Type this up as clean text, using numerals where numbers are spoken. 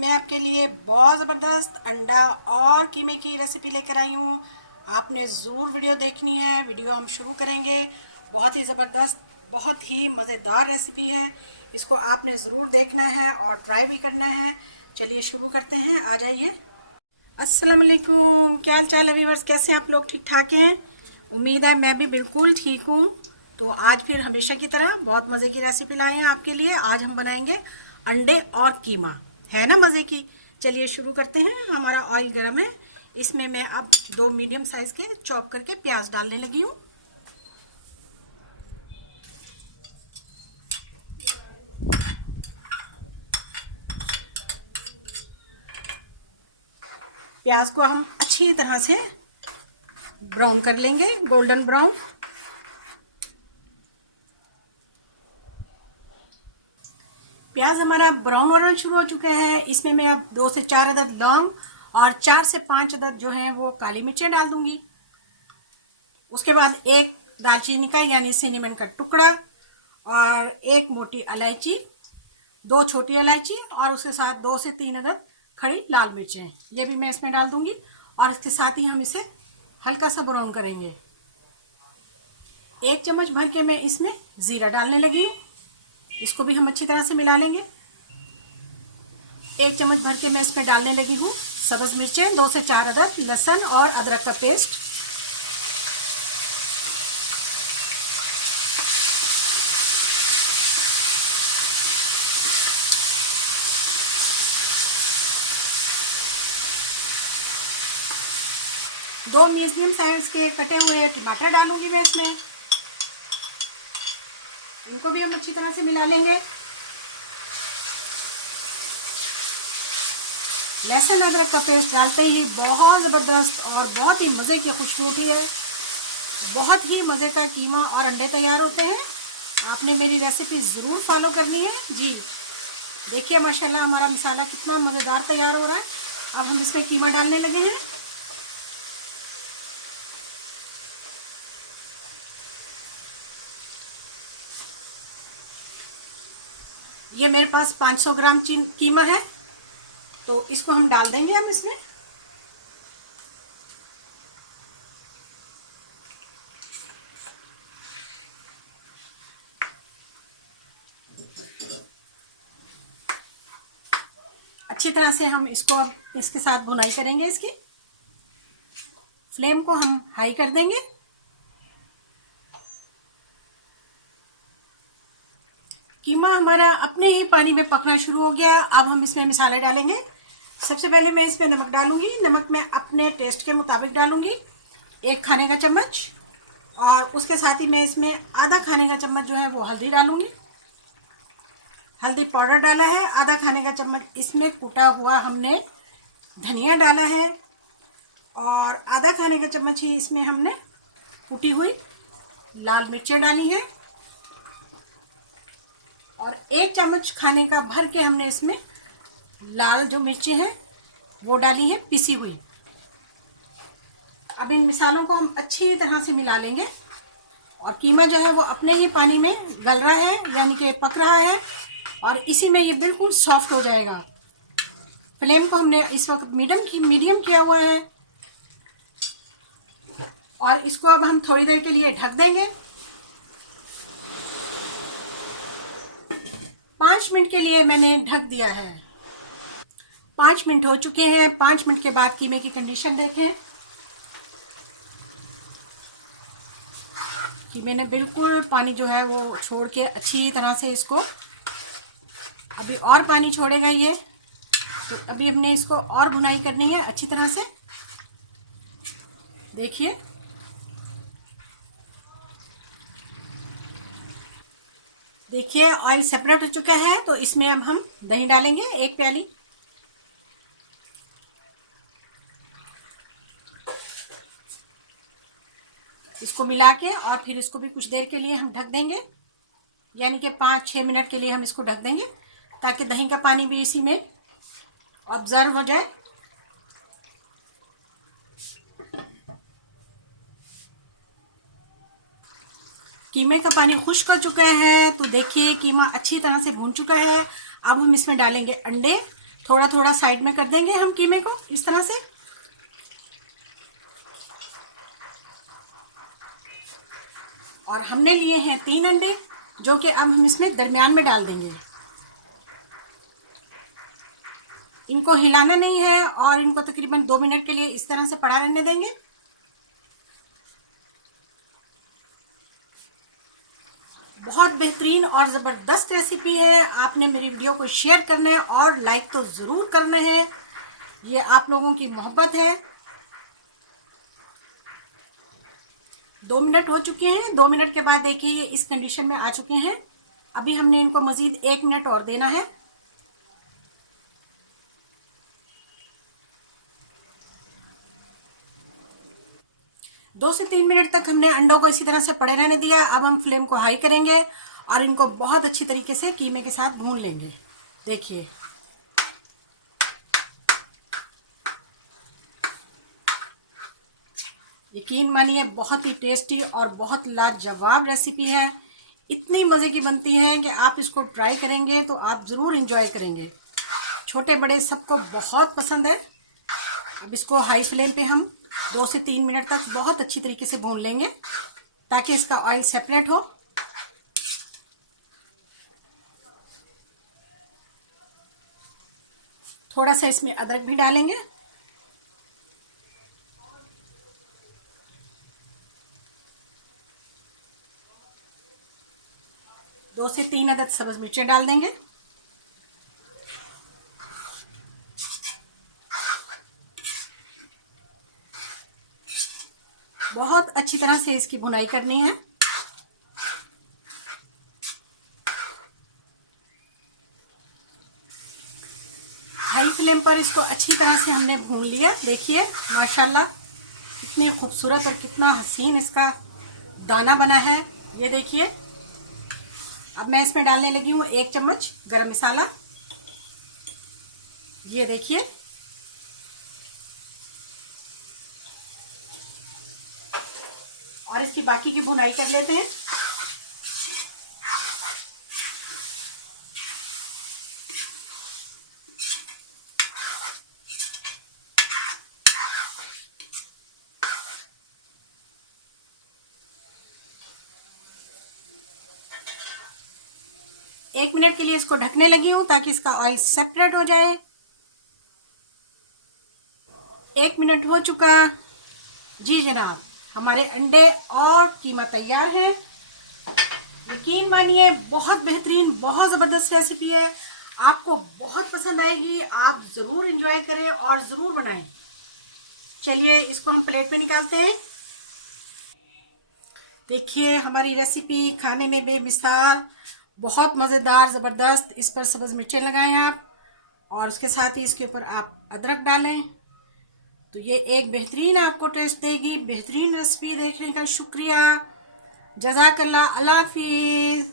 मैं आपके लिए बहुत ज़बरदस्त अंडा और कीमे की रेसिपी लेकर आई हूँ। आपने ज़रूर वीडियो देखनी है। वीडियो हम शुरू करेंगे। बहुत ही ज़बरदस्त, बहुत ही मज़ेदार रेसिपी है। इसको आपने ज़रूर देखना है और ट्राई भी करना है। चलिए शुरू करते हैं, आ जाइए। अस्सलाम वालेकुम, क्या हाल चाल है व्यूअर्स, कैसे आप लोग? ठीक ठाक हैं? उम्मीद है मैं भी बिल्कुल ठीक हूँ। तो आज फिर हमेशा की तरह बहुत मज़े की रेसिपी लाए हैं आपके लिए। आज हम बनाएंगे अंडे और कीमा, है ना मज़े की। चलिए शुरू करते हैं। हमारा ऑयल गर्म है। इसमें मैं अब 2 मीडियम साइज़ के चॉप करके प्याज डालने लगी हूँ। प्याज को हम अच्छी तरह से ब्राउन कर लेंगे, गोल्डन ब्राउन। प्याज हमारा ब्राउन होना शुरू हो चुका है। इसमें मैं अब 2 से 4 अदद लौंग और 4 से 5 अदद जो है वो काली मिर्चें डाल दूंगी। उसके बाद एक दालचीनी का यानी सिनेमन का टुकड़ा और एक मोटी इलायची, 2 छोटी इलायची और उसके साथ 2 से 3 अदद खड़ी लाल मिर्चें, ये भी मैं इसमें डाल दूंगी। और इसके साथ ही हम इसे हल्का सा ब्राउन करेंगे। 1 चम्मच भर के मैं इसमें जीरा डालने लगी हूँ। इसको भी हम अच्छी तरह से मिला लेंगे। 1 चम्मच भर के मैं इसमें डालने लगी हूँ सब्ज मिर्चें, 2 से 4 अदद लहसुन और अदरक का पेस्ट। दो मीडियम साइज के कटे हुए टमाटर डालूंगी मैं इसमें। इनको भी हम अच्छी तरह से मिला लेंगे। लहसुन अदरक का पेस्ट डालते ही बहुत ज़बरदस्त और बहुत ही मज़े की खुशबू उठी है। बहुत ही मज़े का कीमा और अंडे तैयार होते हैं। आपने मेरी रेसिपी ज़रूर फॉलो करनी है जी। देखिए माशाल्लाह हमारा मसाला कितना मज़ेदार तैयार हो रहा है। अब हम इसमें कीमा डालने लगे हैं। ये मेरे पास 500 ग्राम कीमा है, तो इसको हम डाल देंगे हम इसमें। अच्छी तरह से हम इसको अब इसके साथ भुनाई करेंगे। इसकी फ्लेम को हम हाई कर देंगे। कीमा हमारा अपने ही पानी में पकना शुरू हो गया। अब हम इसमें मसाले डालेंगे। सबसे पहले मैं इसमें नमक डालूंगी। नमक मैं अपने टेस्ट के मुताबिक डालूंगी, 1 खाने का चम्मच। और उसके साथ ही मैं इसमें आधा खाने का चम्मच जो है वो हल्दी डालूंगी। हल्दी पाउडर डाला है। आधा खाने का चम्मच इसमें कुटा हुआ हमने धनिया डाला है। और आधा खाने का चम्मच ही इसमें हमने कुटी हुई लाल मिर्चें डाली हैं। और 1 चम्मच खाने का भर के हमने इसमें लाल जो मिर्ची हैं वो डाली है पिसी हुई। अब इन मिसालों को हम अच्छी तरह से मिला लेंगे। और कीमा जो है वो अपने ही पानी में गल रहा है, यानी कि पक रहा है। और इसी में ये बिल्कुल सॉफ्ट हो जाएगा। फ्लेम को हमने इस वक्त मीडियम किया हुआ है। और इसको अब हम थोड़ी देर के लिए ढक देंगे। 5 मिनट के लिए मैंने ढक दिया है। 5 मिनट हो चुके हैं। 5 मिनट के बाद कीमे की कंडीशन देखें। कीमे ने बिल्कुल पानी जो है वो छोड़ के अच्छी तरह से इसको, अभी और पानी छोड़ेगा ये, तो अभी हमने इसको और भुनाई करनी है अच्छी तरह से। देखिए देखिए ऑयल सेपरेट हो चुका है। तो इसमें अब हम दही डालेंगे, 1 प्याली। इसको मिला के और फिर इसको भी कुछ देर के लिए हम ढक देंगे, यानी कि 5-6 मिनट के लिए हम इसको ढक देंगे, ताकि दही का पानी भी इसी में ऑब्जर्व हो जाए। कीमे का पानी खुश्क हो चुका है। तो देखिए कीमा अच्छी तरह से भून चुका है। अब हम इसमें डालेंगे अंडे। थोड़ा थोड़ा साइड में कर देंगे हम कीमे को इस तरह से। और हमने लिए हैं 3 अंडे, जो कि अब हम इसमें दरमियान में डाल देंगे। इनको हिलाना नहीं है और इनको तकरीबन 2 मिनट के लिए इस तरह से पड़ा रहने देंगे। बहुत बेहतरीन और ज़बरदस्त रेसिपी है। आपने मेरी वीडियो को शेयर करना है और लाइक तो ज़रूर करना है, ये आप लोगों की मोहब्बत है। 2 मिनट हो चुके हैं। 2 मिनट के बाद देखिए ये इस कंडीशन में आ चुके हैं। अभी हमने इनको मज़ीद 1 मिनट और देना है। दो से 3 मिनट तक हमने अंडों को इसी तरह से पड़े रहने दिया। अब हम फ्लेम को हाई करेंगे और इनको बहुत अच्छी तरीके से कीमे के साथ भून लेंगे। देखिए यकीन मानिए बहुत ही टेस्टी और बहुत लाजवाब रेसिपी है। इतनी मज़े की बनती है कि आप इसको ट्राई करेंगे तो आप ज़रूर इंजॉय करेंगे। छोटे बड़े सबको बहुत पसंद है। अब इसको हाई फ्लेम पे हम 2 से 3 मिनट तक बहुत अच्छी तरीके से भून लेंगे ताकि इसका ऑयल सेपरेट हो। थोड़ा सा इसमें अदरक भी डालेंगे। दो से 3 अदद सब्ज मिर्चें डाल देंगे। बहुत अच्छी तरह से इसकी भुनाई करनी है। हाई फ्लेम पर इसको अच्छी तरह से हमने भून लिया। देखिए माशाल्लाह कितनी खूबसूरत और कितना हसीन इसका दाना बना है। ये देखिए अब मैं इसमें डालने लगी हूँ 1 चम्मच गरम मसाला। ये देखिए और इसकी बाकी की भुनाई कर लेते हैं। एक मिनट के लिए इसको ढकने लगी हूँ ताकि इसका ऑयल सेपरेट हो जाए। 1 मिनट हो चुका। जी जनाब हमारे अंडे और कीमा तैयार है। यकीन मानिए बहुत बेहतरीन बहुत ज़बरदस्त रेसिपी है। आपको बहुत पसंद आएगी। आप ज़रूर एंजॉय करें और ज़रूर बनाएं। चलिए इसको हम प्लेट में निकालते हैं। देखिए हमारी रेसिपी खाने में बेमिसाल बहुत मज़ेदार ज़बरदस्त। इस पर सब्ज़ मिर्चें लगाएं आप और उसके साथ ही इसके ऊपर आप अदरक डालें तो ये एक बेहतरीन आपको टेस्ट देगी। बेहतरीन रेसिपी देखने का शुक्रिया। जज़ाकल्लाह। अल्लाह हाफिज़।